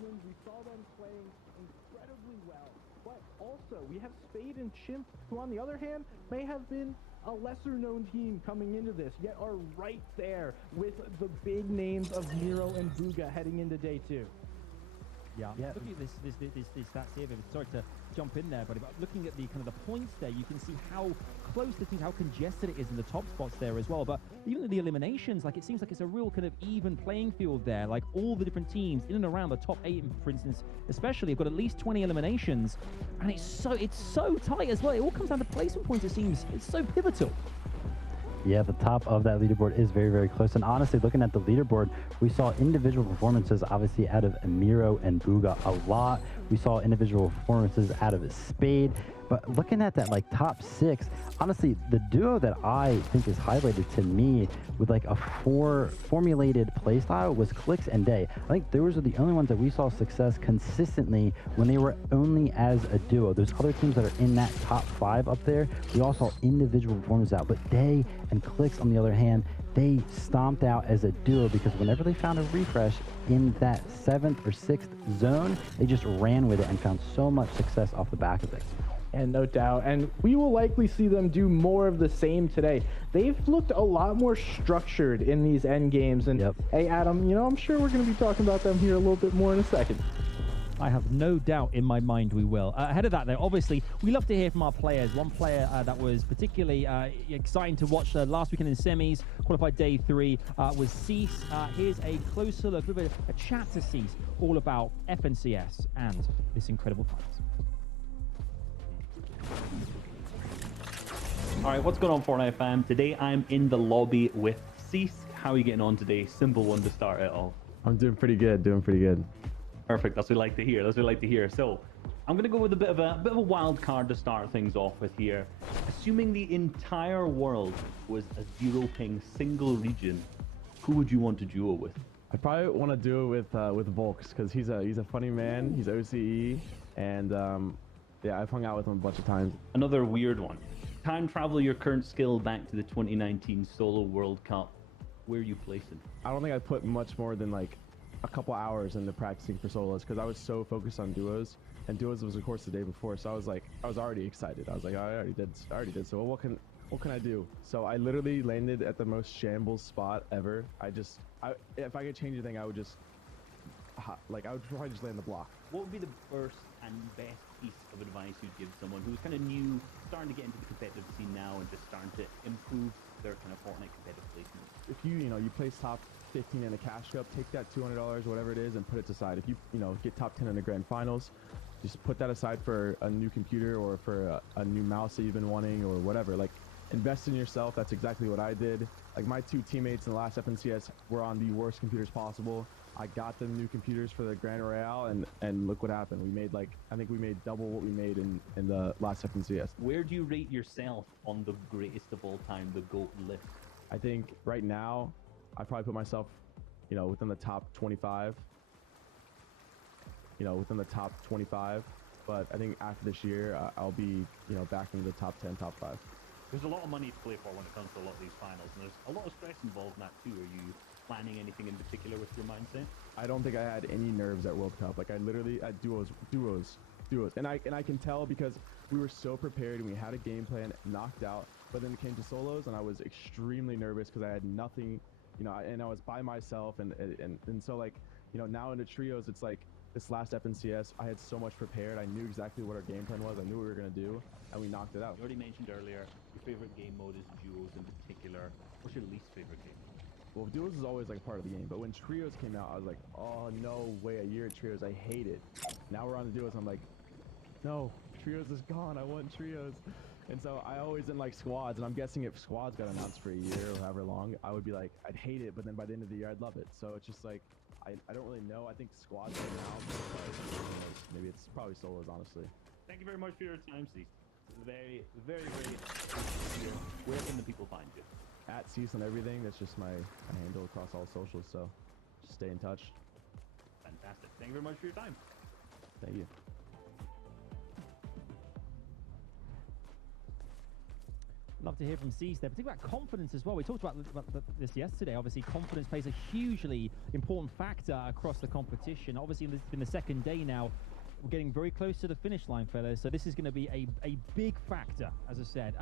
Zealand. We saw them playing incredibly well. But also, we have Spade and Chimp, who on the other hand, may have been a lesser-known team coming into this, yet are right there with the big names of Miro and Bugha heading into day 2. Yeah. Looking at this stats here, sorry to jump in there, but looking at the kind of the points there, you can see how close this is, how congested it is in the top spots there as well. But even the eliminations, like it seems like it's a real kind of even playing field there. Like all the different teams in and around the top 8, for instance, especially, have got at least 20 eliminations, and it's so tight as well. It all comes down to placement points. It seems it's so pivotal. Yeah, the top of that leaderboard is very, very close. And honestly, looking at the leaderboard, we saw individual performances, obviously, out of Miro and Bugha a lot. We saw individual performances out of Spade. But looking at that, like, top 6, honestly, the duo that I think is highlighted to me with, like, a formulated playstyle was Clix and Day. I think those are the only ones that we saw success consistently when they were only as a duo. Those other teams that are in that top 5 up there, we all saw individual performances out. But Day and Clix, on the other hand, they stomped out as a duo because whenever they found a refresh in that 7th or 6th zone, they just ran with it and found so much success off the back of it. And no doubt, and we will likely see them do more of the same today. They've looked a lot more structured in these end games, and hey, Adam, you know, I'm sure we're going to be talking about them here a little bit more in a second. I have no doubt in my mind we will. Ahead of that, though, obviously, we love to hear from our players. One player that was particularly exciting to watch last weekend in semis, qualified day 3, was Cease. Here's a closer look, a chat to Cease, all about FNCS and this incredible fight. Alright, what's going on, Fortnite fam? Today I'm in the lobby with Cease. How are you getting on today? Simple one to start it all. I'm doing pretty good, Perfect, that's what we like to hear, So, I'm going to go with a bit of a wild card to start things off with here. Assuming the entire world was a 0 ping single region, who would you want to duo with? I probably want to do it with Volks, because he's a funny man, he's OCE, and yeah, I've hung out with him a bunch of times. Another weird one. Time travel your current skill back to the 2019 Solo World Cup. Where are you placing? I don't think I put much more than like a couple hours into practicing for solos because I was so focused on duos, and duos was of course the day before, so I was already excited. I was like, I already did. So what can I do? So I literally landed at the most shambles spot ever. If I could change anything, I would probably just land the block. What would be the first and best piece of advice you'd give someone who's kind of new, starting to get into the competitive scene now and just starting to improve their kind of Fortnite competitive placement? If you place top 15 in a cash cup, take that $200, whatever it is, and put it aside. If you get top 10 in the grand finals, just put that aside for a new computer or for a new mouse that you've been wanting or whatever. Like, invest in yourself. That's exactly what I did. Like, my 2 teammates in the last FNCS were on the worst computers possible. I got them new computers for the Grand Royale, and look what happened. I think we made double what we made in the last FNCS. Where do you rate yourself on the greatest of all time, the GOAT list? I think right now, I probably put myself, within the top 25. Within the top 25. But I think after this year, I'll be, back in the top 10, top 5. There's a lot of money to play for when it comes to a lot of these finals, and there's a lot of stress involved in that too. Are you planning anything in particular with your mindset? I don't think I had any nerves at World Cup. Like, I literally at duos, and I can tell because we were so prepared and we had a game plan knocked out. But then it came to solos, and I was extremely nervous because I had nothing, and I was by myself, and so, like, now into trios, it's like this last FNCS, I had so much prepared. I knew exactly what our game plan was. I knew what we were gonna do, and we knocked it out. You already mentioned earlier your favorite game mode is duos in particular. What's your least favorite game mode? Well, duos is always like part of the game, but when trios came out, I was like, oh no way, a year at trios, I hate it. Now we're on the duos, I'm like, no, trios is gone, I want trios. And so I always didn't like squads, and I'm guessing if squads got announced for a year or however long, I would be like, I'd hate it, but then by the end of the year, I'd love it. So it's just like, I don't really know. I think squads right now, but maybe it's probably solos, honestly. Thank you very much for your time, Cease. Very, very, very clear. Where can the people find you? At Cease on everything. That's just my handle across all socials, so just stay in touch. Fantastic. Thank you very much for your time. Thank you. Love to hear from Cease there, particularly about confidence as well. We talked about this yesterday. Obviously, confidence plays a hugely important factor across the competition. Obviously, this has been the second day now. We're getting very close to the finish line, fellas, so this is going to be a big factor, as I said.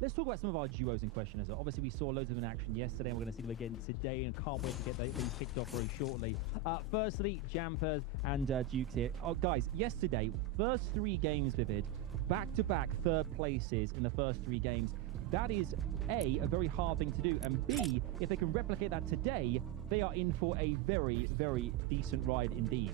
Let's talk about some of our duos in question as well. Obviously, we saw loads of them in action yesterday, and we're going to see them again today, and can't wait to get these kicked off very shortly. Firstly, Jamper and Dukes here. Oh, guys, yesterday, first 3 games, Vivid, back-to-back third places in the first 3 games. That is, A, a very hard thing to do, and B, if they can replicate that today, they are in for a very, very decent ride indeed.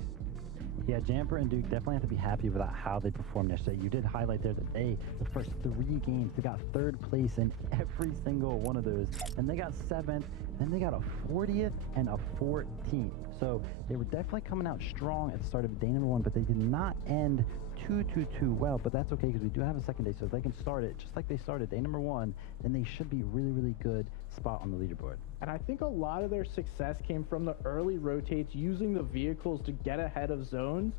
Yeah, Jamper and Duke definitely have to be happy with how they performed yesterday. You did highlight there that the first 3 games, they got 3rd place in every single one of those. And they got 7th, then they got a 40th and a 14th. So they were definitely coming out strong at the start of day number 1, but they did not end too well. But that's okay, because we do have a second day, so if they can start it just like they started day number 1, then they should be really good spot on the leaderboard. And I think a lot of their success came from the early rotates, using the vehicles to get ahead of zones